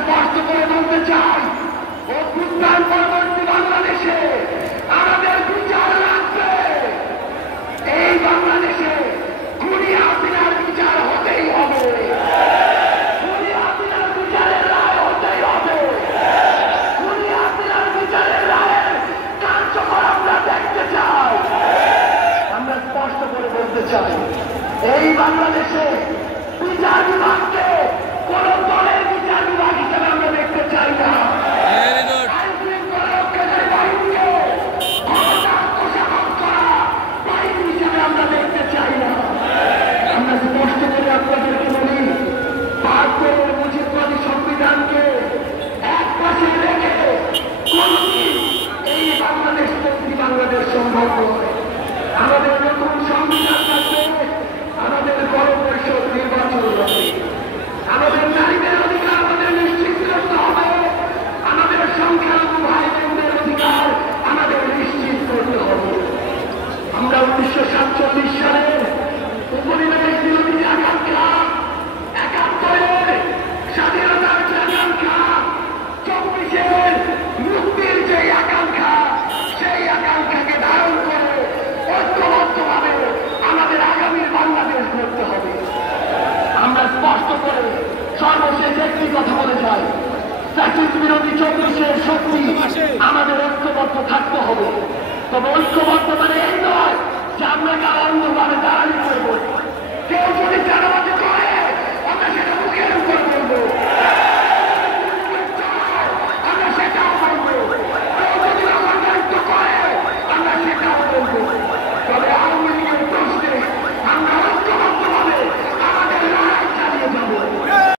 স্পষ্ট করে বলতে চাই, অভ্যুত্থান পরবর্তী বাংলাদেশে আমাদের বিচার লাগবে। এই বাংলাদেশে খুনি হাসিনার বিচার হতেই হবে, খুনি হাসিনার বিচারের রায় হতেই হবে, খুনি হাসিনার বিচারের রায়ের কার্যকর আমরা দেখতে চাই। আমরা স্পষ্ট করে বলতে চাই, এই বাংলাদেশে বিচার বিভাগকে কোন দলের বিচার বিভাগ হিসেবে আমরা দেখতে চাই না। আমরা দেখতে চাই না। আমরা স্পষ্ট করে আপনাদেরকে বলি, ভারতের মুজিববাদী সংবিধানকে এক পাশে রেখে কোনদিন এই বাংলাদেশ মুক্তি বাংলাদেশ সম্ভব নয়। আমাদের নতুন সংবিধান থাকবে, আমাদের গণপরিষদ নির্বাচন হবে, আমাদের নারীদের অধিকার আমাদের নিশ্চিত করতে হবে, আমাদের সংখ্যালঘু ভাই বোনদের অধিকার আমাদের নিশ্চিত করতে হবে। আমরা 1947 সালের উপনিবেশ বিরোধী আকাঙ্ক্ষা, 71-এর স্বাধীনতার যে আকাঙ্ক্ষা, 24-এর মুক্তির যে আকাঙ্ক্ষা, সেই আকাঙ্ক্ষাকে ধারণ করে ঐক্যবদ্ধভাবে আমাদের আগামীর বাংলাদেশ গড়তে হবে। আমরা স্পষ্ট করে সর্বশেষ একটি কথা বলে যাই, ফ্যাসিস্ট বিরোধী 24-এর শক্তি